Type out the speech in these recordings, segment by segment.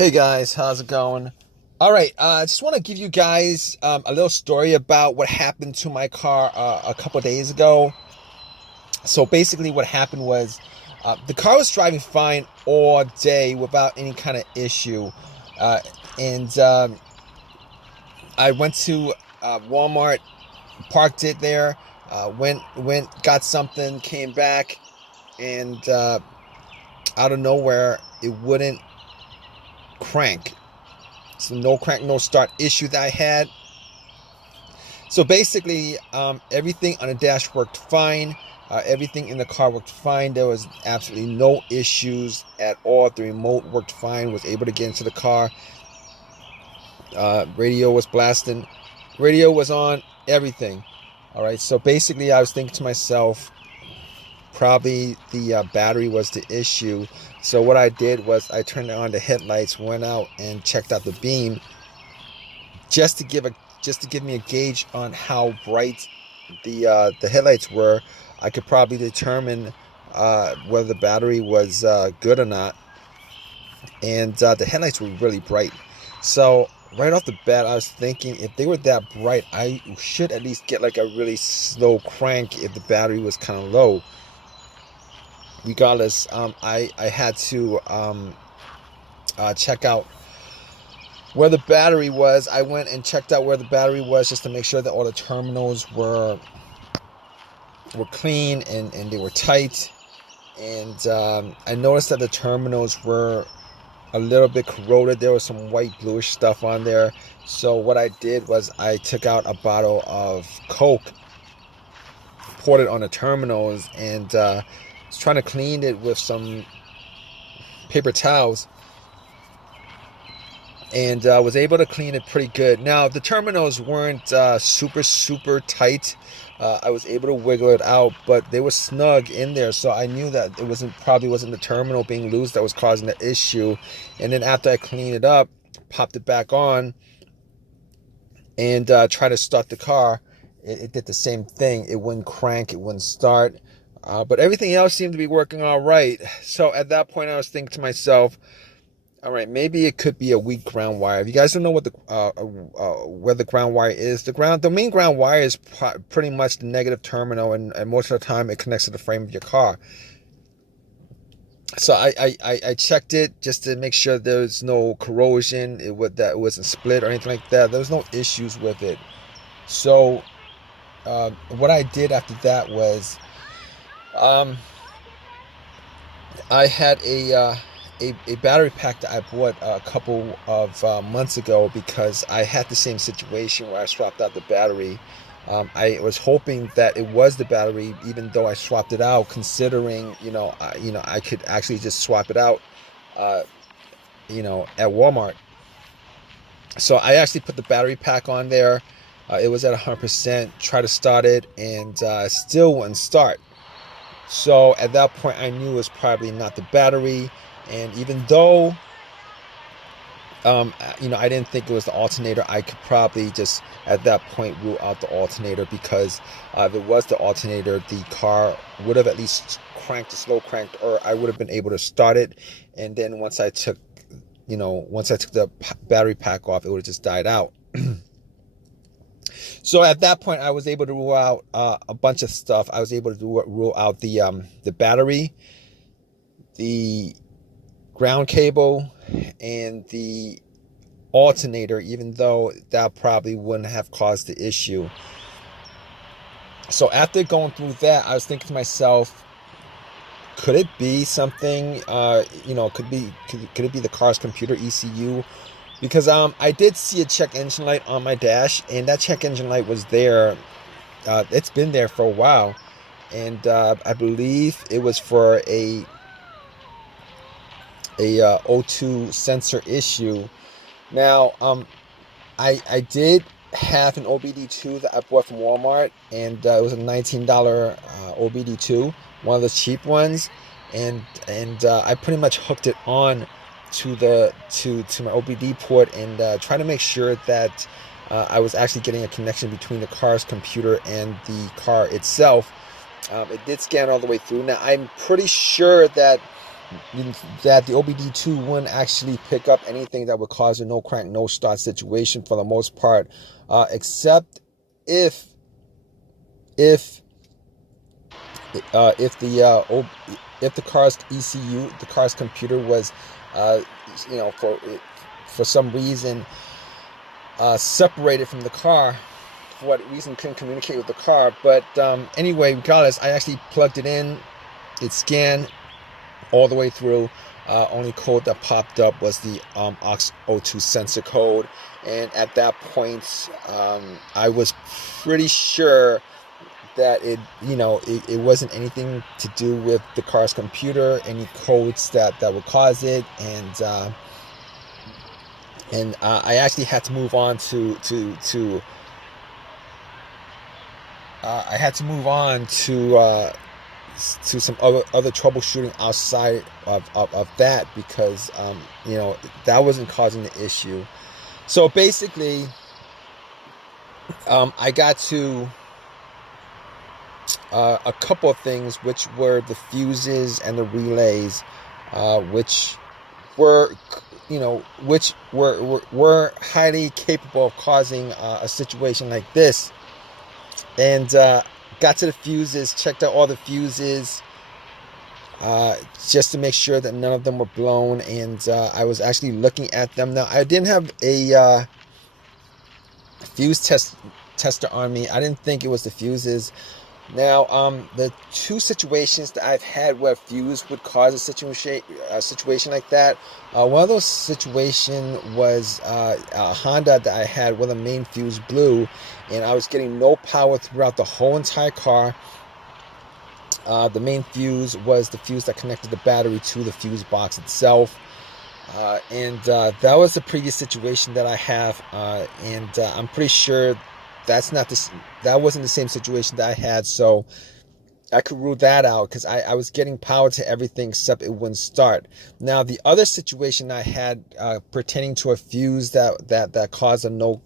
Hey guys, how's it going? All right, I just want to give you guys a little story about what happened to my car a couple days ago. So basically, what happened was the car was driving fine all day without any kind of issue, uh, and I went to Walmart, parked it there, got something, came back, and out of nowhere, it wouldn't crank. So no crank, no start issue that I had. So basically, everything on the dash worked fine. Everything in the car worked fine. There was absolutely no issues at all. The remote worked fine. Was able to get into the car. Radio was blasting. Radio was on. Everything. All right. So basically, I was thinking to myself, probably the battery was the issue. So what I did was I turned on the headlights, went out and checked out the beam, just to give me a gauge on how bright the headlights were. I could probably determine whether the battery was good or not. And the headlights were really bright. So right off the bat, I was thinking if they were that bright, I should at least get like a really slow crank if the battery was kind of low. Regardless, I had to check out where the battery was. I went and checked out where the battery was just to make sure that all the terminals were clean and they were tight. And I noticed that the terminals were a little bit corroded. There was some white bluish stuff on there. So what I did was I took out a bottle of Coke, poured it on the terminals, and was trying to clean it with some paper towels, and was able to clean it pretty good. Now the terminals weren't super tight. I was able to wiggle it out, but they were snug in there, so I knew that it probably wasn't the terminal being loose that was causing the issue. And then after I cleaned it up, popped it back on, and tried to start the car, it did the same thing. It wouldn't crank, it wouldn't start. But everything else seemed to be working all right. So at that point, I was thinking to myself, all right, maybe it could be a weak ground wire. If you guys don't know what where the ground wire is, the main ground wire is pretty much the negative terminal, and most of the time it connects to the frame of your car. So I checked it just to make sure there's no corrosion, that it wasn't split or anything like that. There was no issues with it. So what I did after that was, I had a battery pack that I bought a couple of months ago because I had the same situation where I swapped out the battery. I was hoping that it was the battery, even though I swapped it out, considering I could actually just swap it out, at Walmart. So I actually put the battery pack on there. It was at 100%. Tried to start it, and still wouldn't start. So at that point, I knew it was probably not the battery. And even though, I didn't think it was the alternator, I could probably just at that point rule out the alternator, because if it was the alternator, the car would have at least slow cranked, or I would have been able to start it. And then once I took the battery pack off, it would have just died out. So at that point, I was able to rule out a bunch of stuff. I was able to rule out the battery, the ground cable, and the alternator, even though that probably wouldn't have caused the issue. So after going through that, I was thinking to myself, could it be something? Could it be the car's computer ECU? Because I did see a check engine light on my dash, and that check engine light was there. It's been there for a while, and I believe it was for a O2 sensor issue. Now, I did have an OBD2 that I bought from Walmart, and it was a $19 OBD2, one of the cheap ones, and I pretty much hooked it on to my OBD port, and trying to make sure that I was actually getting a connection between the car's computer and the car itself. It did scan all the way through. Now I'm pretty sure that that the OBD2 wouldn't actually pick up anything that would cause a no crank, no start situation for the most part, except if if if the car's ECU, the car's computer was, for some reason separated from the car. For what reason couldn't communicate with the car. But anyway, regardless, I actually plugged it in. It scanned all the way through. Only code that popped up was the aux02 sensor code, and at that point, I was pretty sure that it wasn't anything to do with the car's computer, any codes that would cause it, and I actually had to move on to some other troubleshooting outside of that, because that wasn't causing the issue. So basically, I got to a couple of things, which were the fuses and the relays, which were highly capable of causing a situation like this. And got to the fuses, checked out all the fuses, just to make sure that none of them were blown. And I was actually looking at them. Now, I didn't have a fuse tester on me. I didn't think it was the fuses. Now, the two situations that I've had where fuse would cause a situation like that, one of those situations was a Honda that I had where the main fuse blew, and I was getting no power throughout the whole entire car. The main fuse was the fuse that connected the battery to the fuse box itself. And that was the previous situation that I have, and I'm pretty sure that wasn't the same situation that I had, so I could rule that out, because I was getting power to everything except it wouldn't start. Now, the other situation I had pertaining to a fuse that caused a no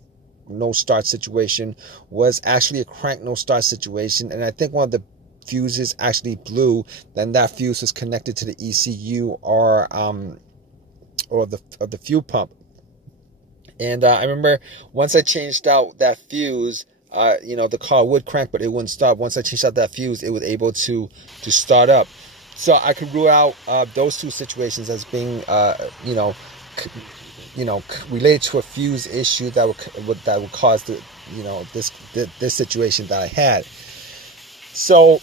start situation was actually a crank no start situation, and I think one of the fuses actually blew. Then that fuse was connected to the ECU or the fuel pump. And I remember once I changed out that fuse, the car would crank, but it wouldn't stop. Once I changed out that fuse, it was able to start up. So I could rule out those two situations as being, related to a fuse issue that would cause this situation that I had. So,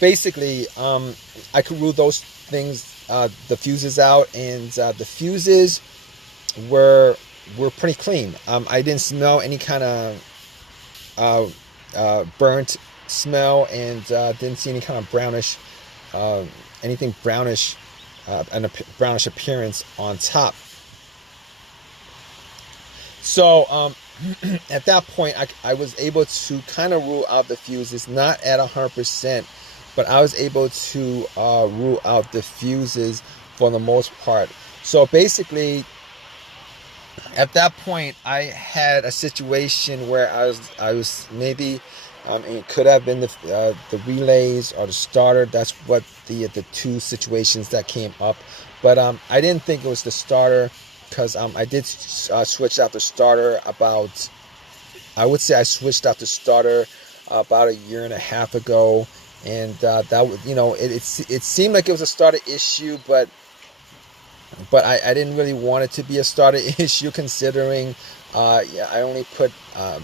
basically, I could rule those things, the fuses out, and the fuses were pretty clean. I didn't smell any kind of burnt smell, and didn't see any kind of brownish, anything brownish, and a brownish appearance on top. So at that point, I was able to kind of rule out the fuses, not at 100%, but I was able to rule out the fuses for the most part. So basically, at that point, I had a situation where I was maybe, it could have been the relays or the starter. That's what the two situations that came up. But I didn't think it was the starter, because I did switch out the starter about, I would say I switched out the starter about 1.5 years ago, and it seemed like it was a starter issue, but I didn't really want it to be a starter issue, considering I only put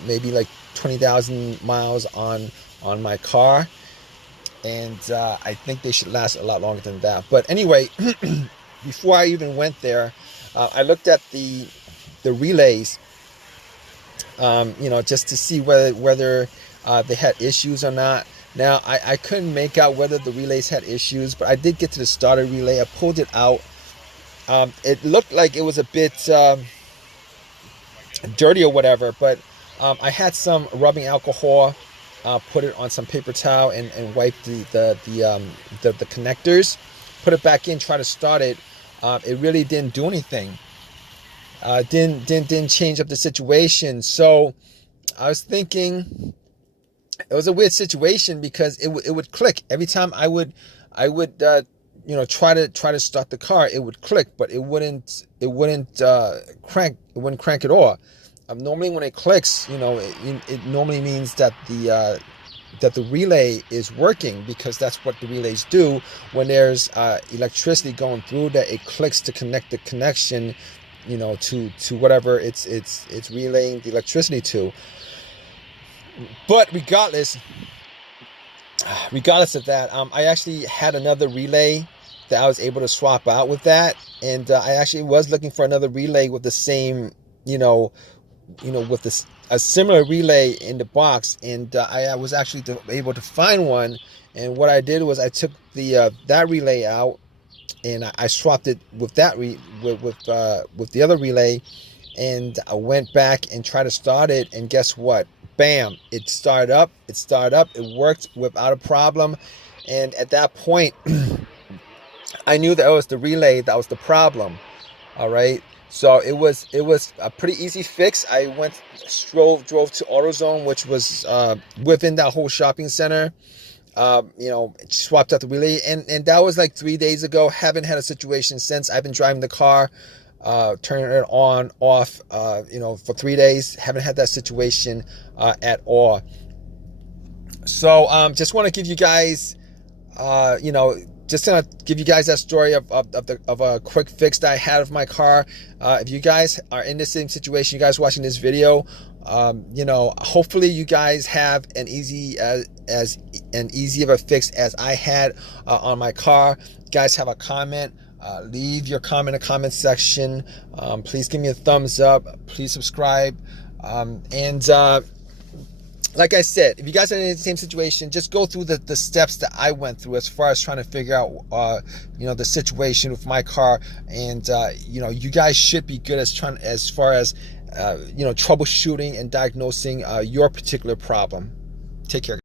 maybe like 20,000 miles on my car, and I think they should last a lot longer than that. But anyway, before I even went there, I looked at the relays, just to see whether they had issues or not. Now, I couldn't make out whether the relays had issues, but I did get to the starter relay. I pulled it out. It looked like it was a bit dirty or whatever, but I had some rubbing alcohol, put it on some paper towel, and wiped the connectors, put it back in, try to start it. It really didn't do anything. Didn't change up the situation. So I was thinking it was a weird situation, because it would click every time I would I would try to start the car. It would click, but it wouldn't crank. It wouldn't crank at all. Normally when it clicks, it normally means that the relay is working, because that's what the relays do when there's electricity going through, that it clicks to connect the connection, to whatever it's relaying the electricity to. But regardless of that, I actually had another relay that I was able to swap out with that, and I actually was looking for another relay with the same, with this a similar relay in the box, and I was actually able to find one. And what I did was I took that relay out, and I swapped it with that with the other relay, and I went back and tried to start it, and guess what? Bam! It started up. It worked without a problem. And at that point, I knew that it was the relay that was the problem. All right. So it was a pretty easy fix. I drove to AutoZone, which was within that whole shopping center. Swapped out the relay, and that was like 3 days ago. Haven't had a situation since. I've been driving the car, turning it on, off, for 3 days. Haven't had that situation at all. So just want to give you guys, just gonna give you guys that story of a quick fix that I had of my car. If you guys are in the same situation, you guys watching this video, hopefully you guys have as easy of a fix as I had on my car. You guys have a comment, leave your comment in the comment section. Please give me a thumbs up. Please subscribe. Like I said, if you guys are in the same situation, just go through the steps that I went through as far as trying to figure out, the situation with my car. And, you guys should be good as far as, troubleshooting and diagnosing your particular problem. Take care.